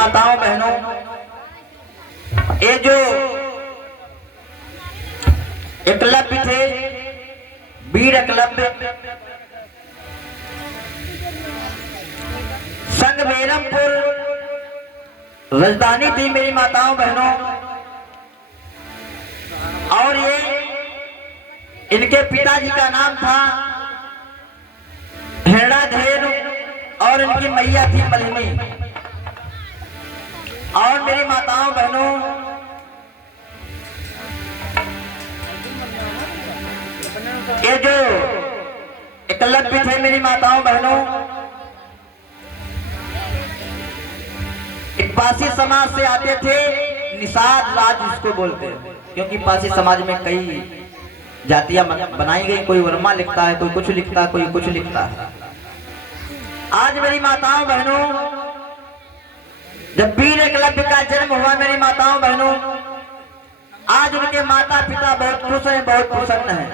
माताओं बहनों, ये जो एकलव्य थे, वीर एकलव्य, संग बेरमपुर राजधानी थी मेरी माताओं बहनों। और ये इनके पिताजी का नाम था हिरणाधेनु और इनकी मैया थी मलिनी। और मेरी माताओं बहनों, ये जो एकलव्य थे मेरी माताओं बहनों, एक पासी समाज से आते थे, निषाद राज जिसको बोलते हैं, क्योंकि पासी समाज में कई जातियां बनाई गई, कोई वर्मा लिखता है, कोई कुछ लिखता है, कोई कुछ लिखता है। आज मेरी माताओं बहनों, जब वीर एकलव्य का जन्म हुआ मेरी माताओं बहनों, आज उनके माता पिता बहुत खुश हैं, बहुत प्रसन्न हैं,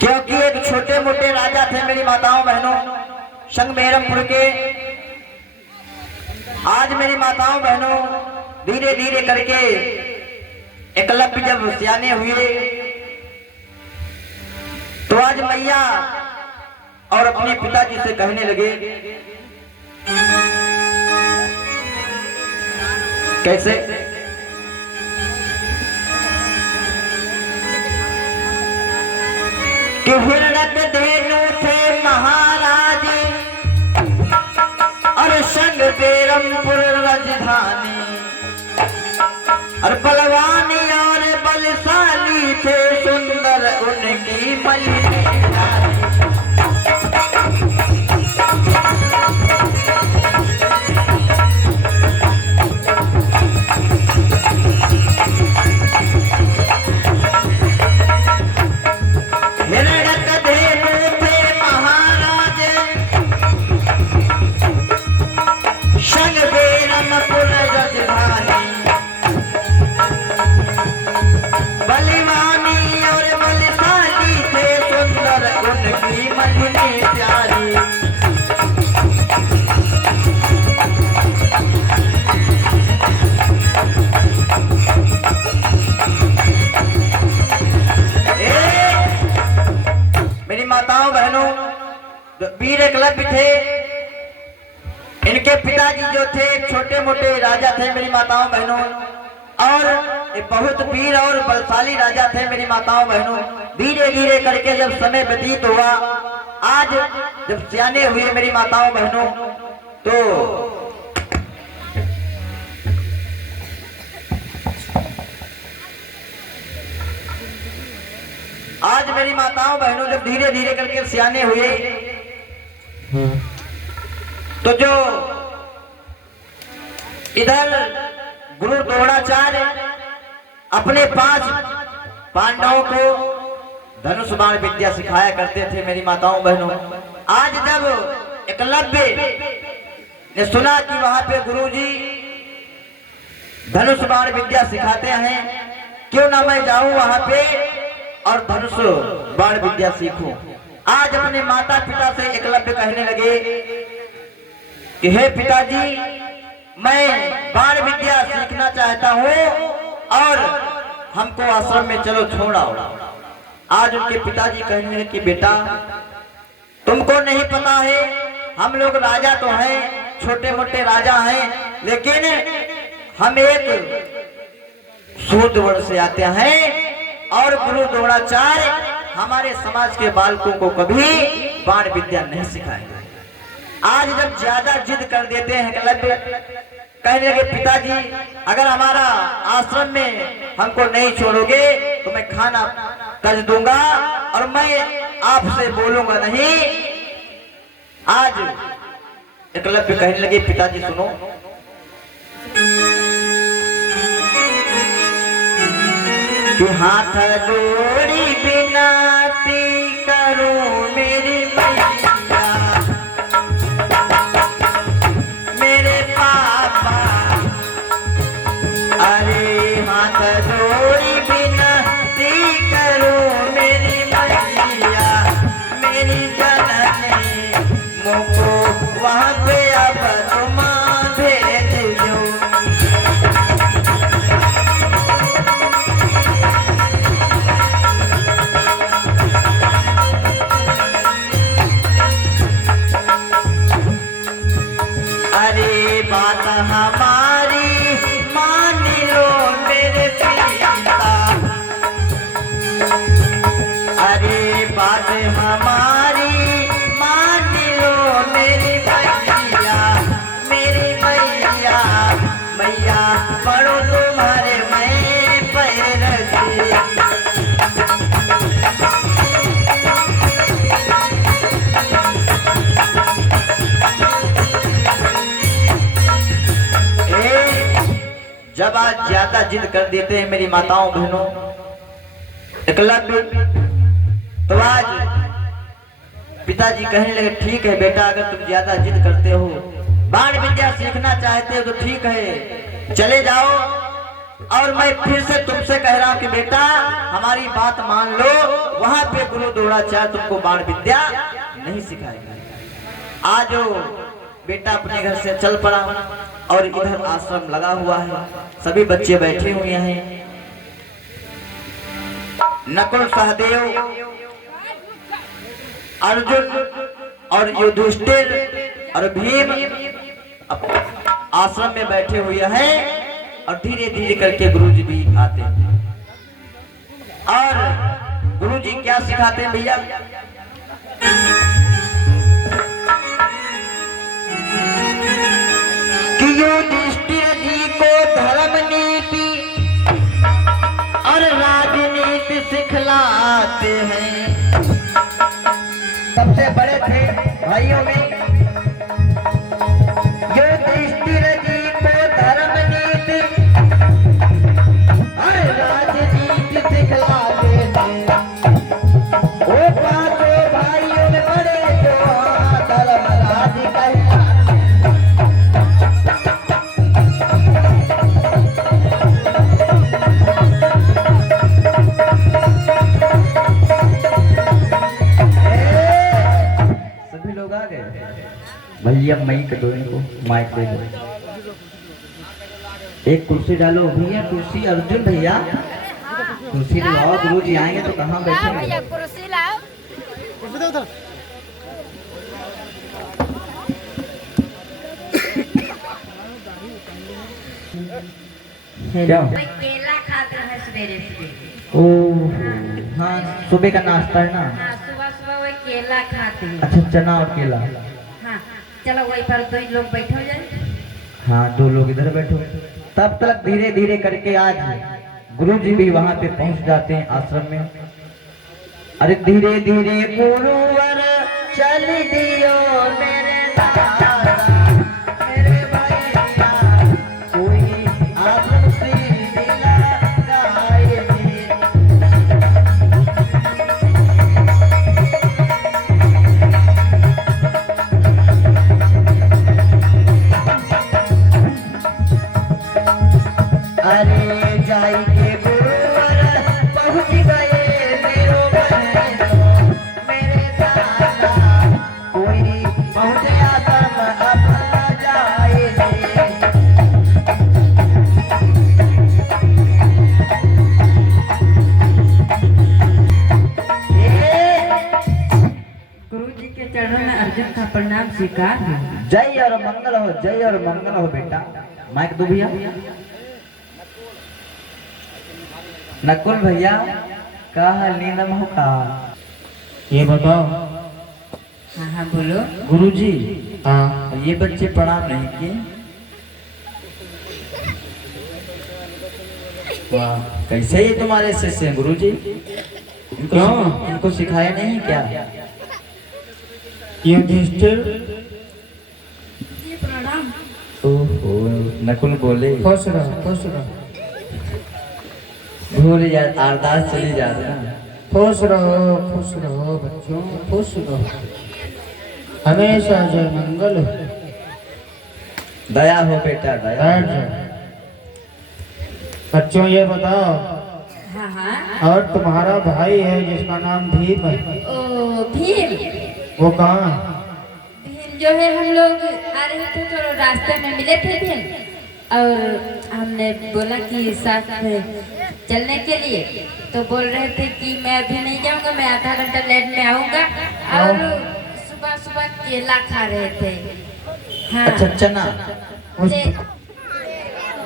क्योंकि एक छोटे मोटे राजा थे मेरी माताओं बहनों संग बेरमपुर के। आज मेरी माताओं बहनों, धीरे धीरे करके एकलव्य जब सियाने हुए तो आज मैया और अपने पिताजी से कहने लगे, कैसे? कि हिरण्यधेनु थे महाराज और संग बेरमपुर राजधानी, और बलवानी और बलशाली थे, सुंदर उनकी मलिनी। मेरी माताओं बहनों, वीर एकलव्य थे, इनके पिताजी जो थे छोटे मोटे राजा थे मेरी माताओं बहनों, और एक बहुत वीर और बलशाली राजा थे मेरी माताओं बहनों। धीरे धीरे करके जब समय व्यतीत हुआ, आज जब सियाने हुए मेरी माताओं बहनों, तो आज मेरी माताओं बहनों जब धीरे धीरे करके सियाने हुए, तो जो इधर गुरु द्रोणाचार्य अपने 5 पांडवों को धनुष बाण विद्या सिखाया करते थे मेरी माताओं बहनों। आज जब एकलव्य ने सुना कि वहां पे गुरुजी धनुष बाण विद्या सिखाते हैं, क्यों ना मैं जाऊं वहां पे और धनुष बाण विद्या सीखूं। आज अपने माता पिता से एकलव्य कहने लगे कि हे पिताजी, मैं बाण विद्या सीखना चाहता हूं और हमको आश्रम में चलो छोड़ आओ। आज उनके पिताजी कहने लगे कि बेटा, तुमको नहीं पता है, हम लोग राजा तो हैं, छोटे मोटे राजा हैं, लेकिन हम एक शूद्र वर्ण से आते हैं और गुरु द्रोणाचार्य हमारे समाज के बालकों को कभी बाण विद्या नहीं सिखाएंगे। आज जब ज्यादा जिद कर देते हैं एकलव्य, कहने लगे पिताजी, अगर हमारा आश्रम में हमको नहीं छोड़ोगे तो मैं खाना कर दूंगा और मैं आपसे बोलूंगा नहीं। आज एकलव्य कहने लगे पिताजी सुनो, कि हाथ जोड़ी विनती करूं मेरी मैया, मेरे पापा, अरे हाथ जोड़ी विनती करूं मेरी मैया, मेरी जननी मुझको वहां पे अब तुम ज्यादा जिद कर देते हैं मेरी माताओं बहनों। एकलव्य तो आज पिताजी कहने लगे ठीक है बेटा, अगर तुम ज्यादा जिद करते हो, बाण विद्या सीखना चाहते हो तो ठीक है, चले जाओ। और मैं फिर से तुमसे कह रहा हूँ कि बेटा हमारी बात मान लो, वहां पे गुरु द्रोणाचार्य तुमको बाण विद्या नहीं सिखाएगा। आज वो बेटा अपने घर से चल पड़ा और इधर आश्रम लगा हुआ है, सभी बच्चे बैठे हुए हैं। नकुल, सहदेव, अर्जुन और युधिष्ठिर और भीम आश्रम में बैठे हुए हैं और धीरे धीरे करके गुरुजी भी आते हैं। और गुरुजी क्या सिखाते हैं भैया? कि युधिष्ठिर जी को धर्म नीति और राजनीति सिखलाते हैं। सबसे बड़े थे भाइयों में युधिष्ठिर जी को धर्म नीति और राजनीति सिखलाते हैं। वो पांचों भाइयों में बड़े जो धर्मराज कहलाते। भैया माइक दो, इनको माइक दे दो। एक कुर्सी डालो भैया, कुर्सी। अर्जुन भैया कुर्सी लाओ, गुरु जी आएंगे तो कहाँ बैठेंगे? कुर्सी लाओ। क्या केला खाते हैं सवेरे सवेरे। ओह हाँ, सुबह का नाश्ता है ना। हाँ, सुबह सुबह वो केला खाते हैं। अच्छा, चना और केला। हाँ, चलो वही पर दो लोग बैठे हो जाए। हाँ, दो लोग इधर बैठो। तब तक धीरे धीरे करके आज गुरु जी भी वहां पे पहुंच जाते हैं आश्रम में। अरे धीरे धीरे गुरुवर चल दियो मेरे दादा, मेरे भैया, कोई आश्रम से दिला गाए मेरे। अरे जाई के गुरुवर पहुंच गए मेरो बहनों, मेरे दादा, कोई पहुंच गया तब अपना जाए रे। गुरु जी के चरणों में अर्जुन का प्रणाम स्वीकार है। जय और मंगल हो, जय और मंगल हो बेटा। माइक दो भैया। नकुल भैया का नींदम हो का? ये बताओ। हाँ हाँ बोलो। गुरुजी हाँ, ये बच्चे प्रणाम नहीं किए? वाह, कैसे ये तुम्हारे शिष्य हैं गुरुजी? इनको सिखाया नहीं क्या? युधिष्ठिर जी प्रणाम। ओहो, नकुल बोले खुश रहो, खुश रहो, भूल जा, अरदास चली जा रहा। खुश रहो बच्चों, खुश रहो, हमेशा जय मंगल हो। दया हो बेटा, दया बैठ जाओ। बच्चों ये बताओ, हाँ हाँ। और तुम्हारा भाई है जिसका नाम भीम है, ओ भीम। वो कहाँ? भीम जो है, हम लोग आ रहे थे तो रास्ते में मिले थे भीम, और हमने बोला कि साथ में चलने के लिए, तो बोल रहे थे कि मैं अभी नहीं जाऊंगा, मैं आधा घंटा लेट में आऊंगा। और सुबह सुबह केला खा रहे थे। हाँ। अच्छा, चना। जे-